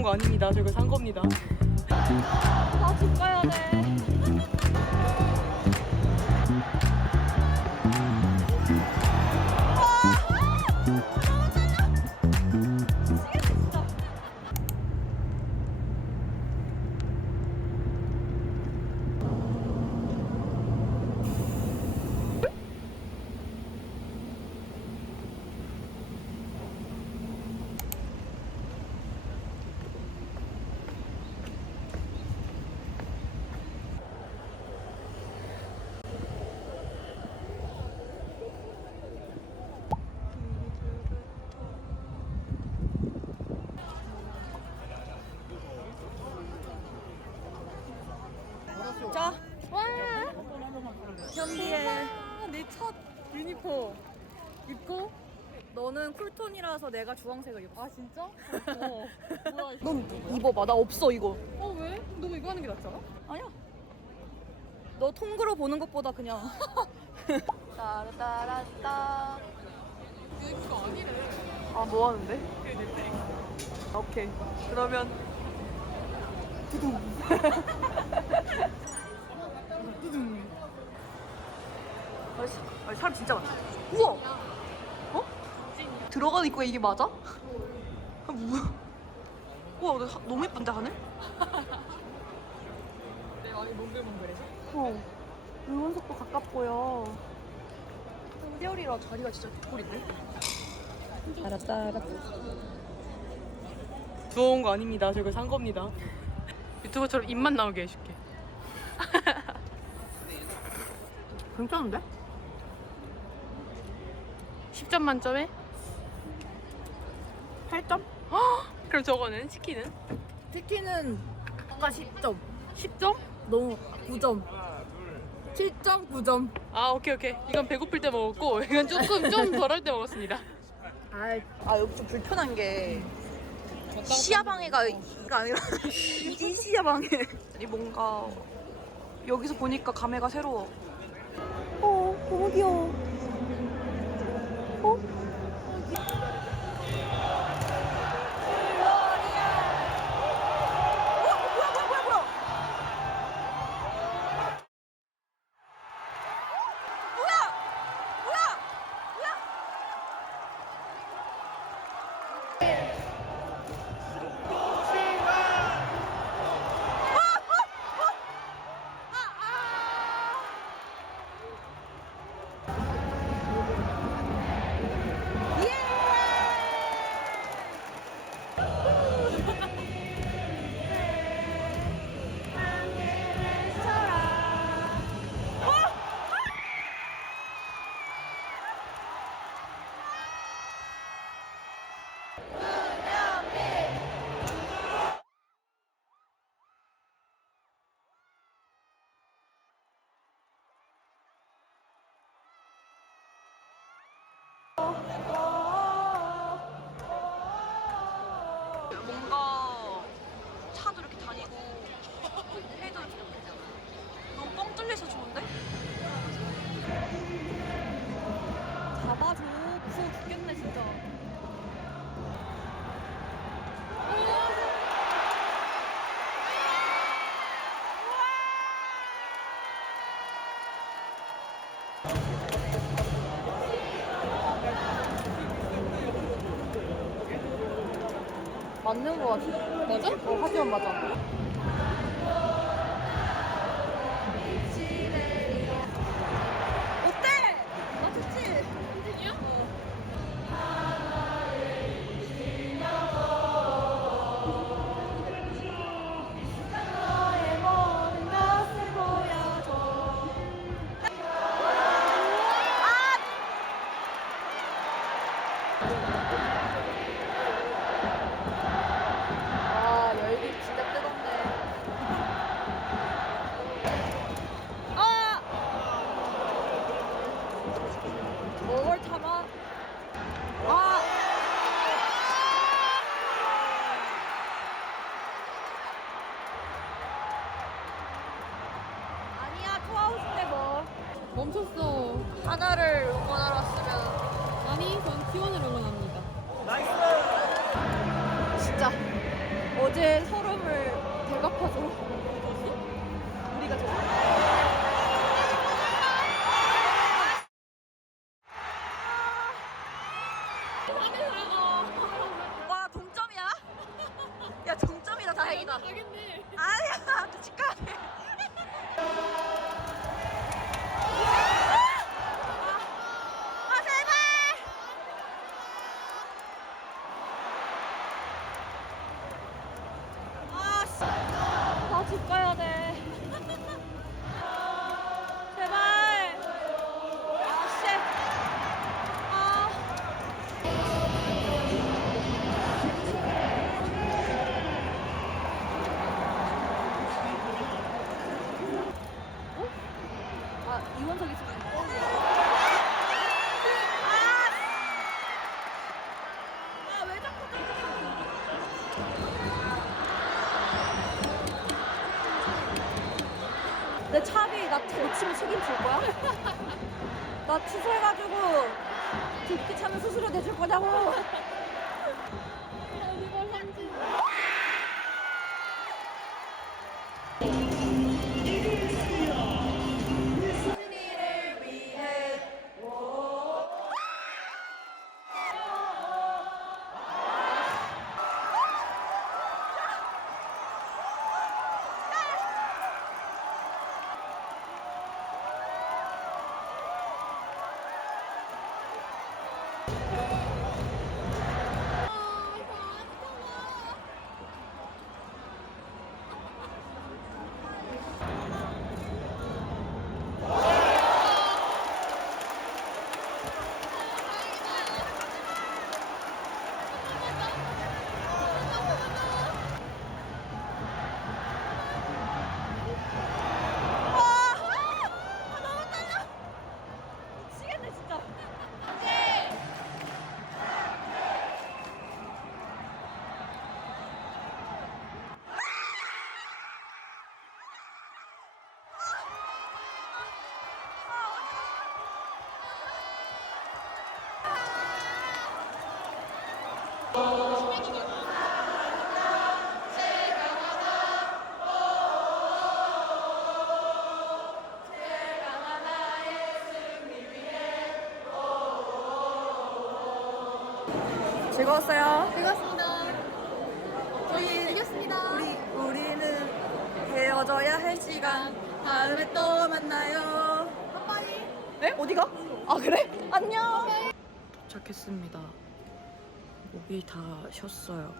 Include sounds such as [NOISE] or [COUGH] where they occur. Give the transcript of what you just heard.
주워온 거 아닙니다. 저거 산 겁니다. 아집 가야 돼. 자, 와. 현비의 내 첫 유니폼 입고 너는 쿨톤이라서 내가 주황색을 입었어. 아 진짜? 어. 뭐야? 이거. 넌 입어봐. 나 없어 이거. 어 왜? 너 이거 하는 게 낫지 않아? 아니야. 너 통으로 보는 것보다 그냥. [LAUGHS] 따라따라따. 이거 아니래. 아, 뭐 하는데? 오케이. 그러면. 두둥. [LAUGHS] 아니, 사- 사람 진짜 많다. 우와! 어? 들어가는 입구에 이게 맞아? 아, 뭐야? 우와, 근데 하- 너무 예쁜데, 하늘? 내 마음이 몽글몽글해서. 어. 응원석도 가깝고요. 뼈리라 자리가 진짜 개꿀인데? 알았다, 알았다. 주워온 거 아닙니다. 저거 산 겁니다. 유튜버처럼 입만 나오게 해줄게. 괜찮은데? 10점 만점에? 8점? 그럼 저거는 치킨은? 치킨은 아까 10점. 10점? 너무 9점. 7점, 9점. 아 오케이 오케이. 이건 배고플 때 먹었고 이건 조금 좀 덜할 때 먹었습니다. 아, 아 여기 좀 불편한 게 시야방해가 이가 아니라 [LAUGHS] 이 시야방해. 이 뭔가 여기서 보니까 감회가 새로워. 어, 너무 귀여워. 해도 너무 뻥 뚫려서 좋은데? 잡아줘. 무서워 죽겠네 진짜. 맞는 거 같아. 맞아? 어 하지만 맞아 아 열기 진짜 뜨겁네 아! 뭘 참아? 아! 아니야 투아웃인데 뭐 멈췄어. 하나를 전 T1을 응원합니다. 진짜 어 어제 서름을 대갚아줘. 우리가 저. 와 동점이야? 야 동점이다 다행이다. 집 가야 돼. 제발. 아 씨. 아. 아 이원석이 지금 아왜 자꾸 내 고치면 책임질 거야? [LAUGHS] 나 취소해가지고 뒷기 차면 수수료 내줄 거냐고 즐거웠어요 즐겁습니다. 저희 이겼습니다. 우리 우리는 헤어져야 할 시간 다음에 또 만나요 빠빠이. 에? 어디가? 아 그래? 안녕 도착했습니다. 목이 다 쉬었어요.